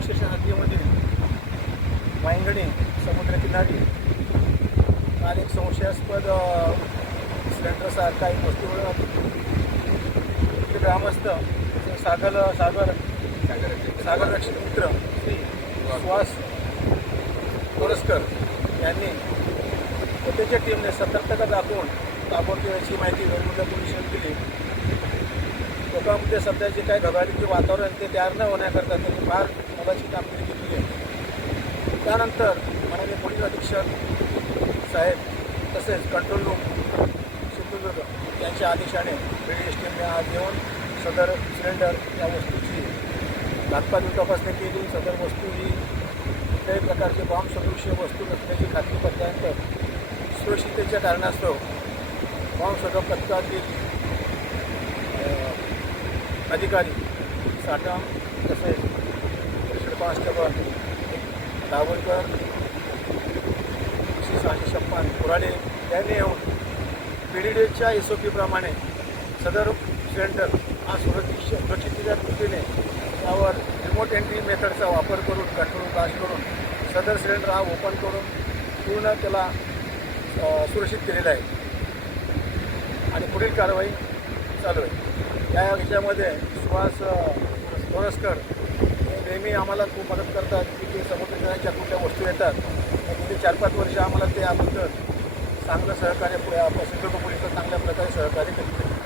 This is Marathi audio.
पोलीस स्टेशन हद्दीमधील वांगणी समुद्रकिनारी काल एक संशयास्पद सिलेंडरसारखा एक वस्तू ग्रामस्थ सागर रक्षक मित्र श्री सुहास कोरसकर यांनी व त्याच्या टीमने सतर्कता दाखवून ताबडतोब याची माहिती वेगवेगळ्या पोलिसांनी दिली. लोकांमध्ये सध्या जे काही घबराटीचे वातावरण ते तयार न होण्याकरता त्यांनी फार मोलाची कामगिरी केली आहे. त्यानंतर माननीय पोलीस अधीक्षक साहेब तसेच कंट्रोल रूम सिंधुदुर्ग यांच्या आदेशाने BDS टीमने आज येऊन सदर सिलेंडर या वस्तूची घातपाती तपासणी केली. सदर वस्तू ही कुठल्याही प्रकारचे बॉम्ब सदृश्य वस्तू नसल्याची खात्री पडल्यानंतर सुरक्षिततेच्या कारणास्तव बॉम्ब शोधक पथकातील अधिकारी साठम तसेच हेड कॉन्स्टेबल दाभोळकर श्री 656 कुराडे यांनी येऊन BDSच्या SOP प्रमाणे सदर सिलेंडर हा सुरक्षिततेच्या दृष्टीने त्यावर रिमोट एंट्री मेथडचा वापर करून कंट्रोल पास करून सदर सिलेंडर हा ओपन करून पूर्ण त्याला सुरक्षित केलेला आहे आणि पुढील कारवाई चालू आहे. या विषयामध्ये सुहास कोरसकर नेहमी आम्हाला खूप मदत करतात की ते समुद्रकिनाऱ्याच्या कुठल्या वस्तू येतात तर गेली 4-5 वर्ष आम्हाला ते याबद्दल चांगलं सहकार्य सिंधुदुर्ग पोलिसांना चांगल्या प्रकारे सहकार्य करतात.